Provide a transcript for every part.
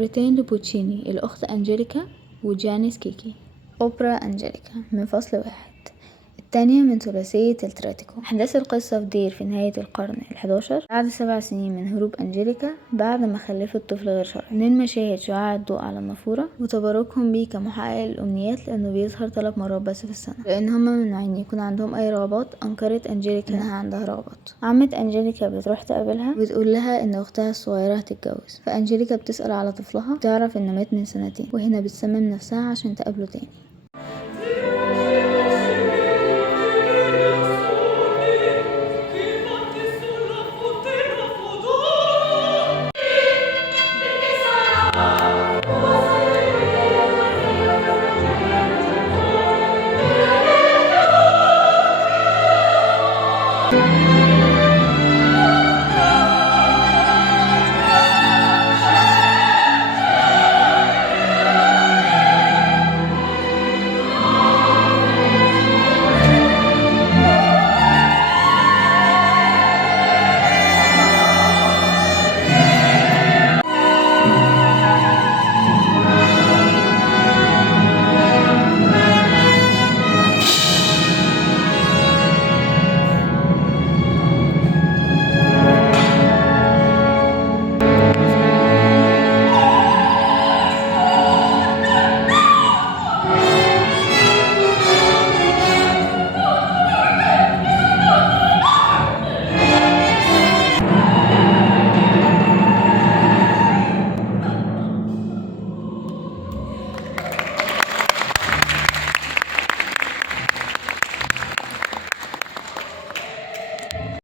أوبرتين لبوتشيني، الأخت أنجيليكا وجانيس كيكي. أوبرا أنجيليكا من فصل 1، التانية من ثلاثية التراتيكو. أحداث القصة بتدور في نهاية القرن ال11 بعد 7 سنين من هروب أنجيليكا بعد ما خلفت طفل غير شرعي. من مشاهد شعاع الضوء على النافورة وتباركهم بيه كمحقق للأمنيات، لأنه بيظهر 3 مرات بس في السنة، لأن هما ممنوعين يكون عندهم أي رغبات. أنكرت أنجيليكا إنها عندها رغبات. عمة أنجيليكا بتروح تقابلها وبتقول لها إن أختها الصغيرة هتتجوز، فأنجيليكا بتسأل على طفلها وتعرف إنه مات من 2 سنين، وهنا بتصمم نفسها عشان تقابله تاني.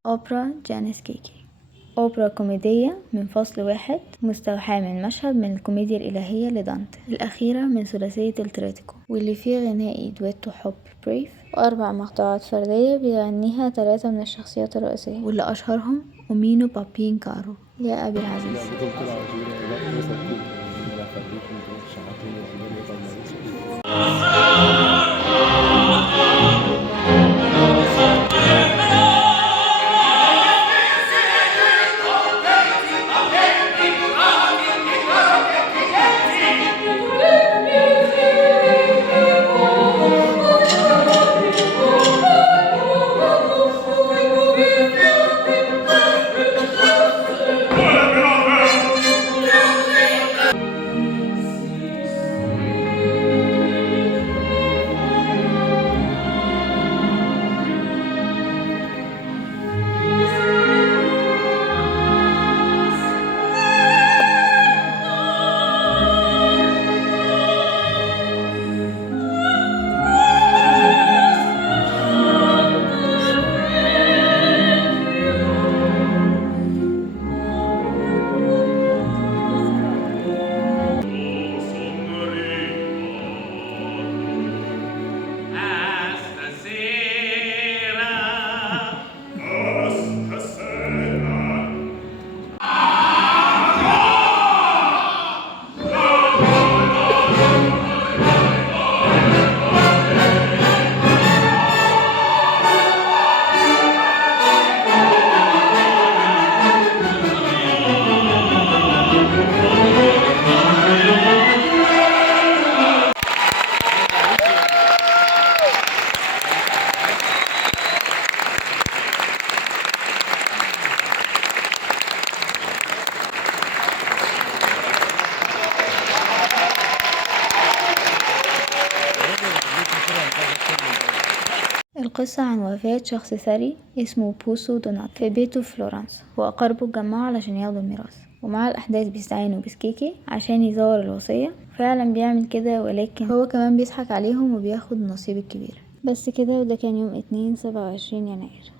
أوبرا جانيس كيكي، أوبرا كوميدية من فصل 1 مستوحاة من مشهد من الكوميديا الإلهية لدانتي، الأخيرة من ثلاثية التراتيكو، واللي فيه غنائي دويتو حب بريف و4 مقطوعات فردية بيغنيها 3 من الشخصيات الرئيسية، واللي أشهرهم أمينو بابين كارو يا أبي العزيز. القصة عن وفاة شخص ثري اسمه بوسو دونات في بيته في فلورنسا، وأقاربه اتجمعوا علشان ياخدوا الميراث، ومع الأحداث بيستعينوا بسكيكي عشان يزور الوصية. فعلا بيعمل كده، ولكن هو كمان بيضحك عليهم وبياخد النصيب الكبير. بس كده، وده كان يوم 27 يناير.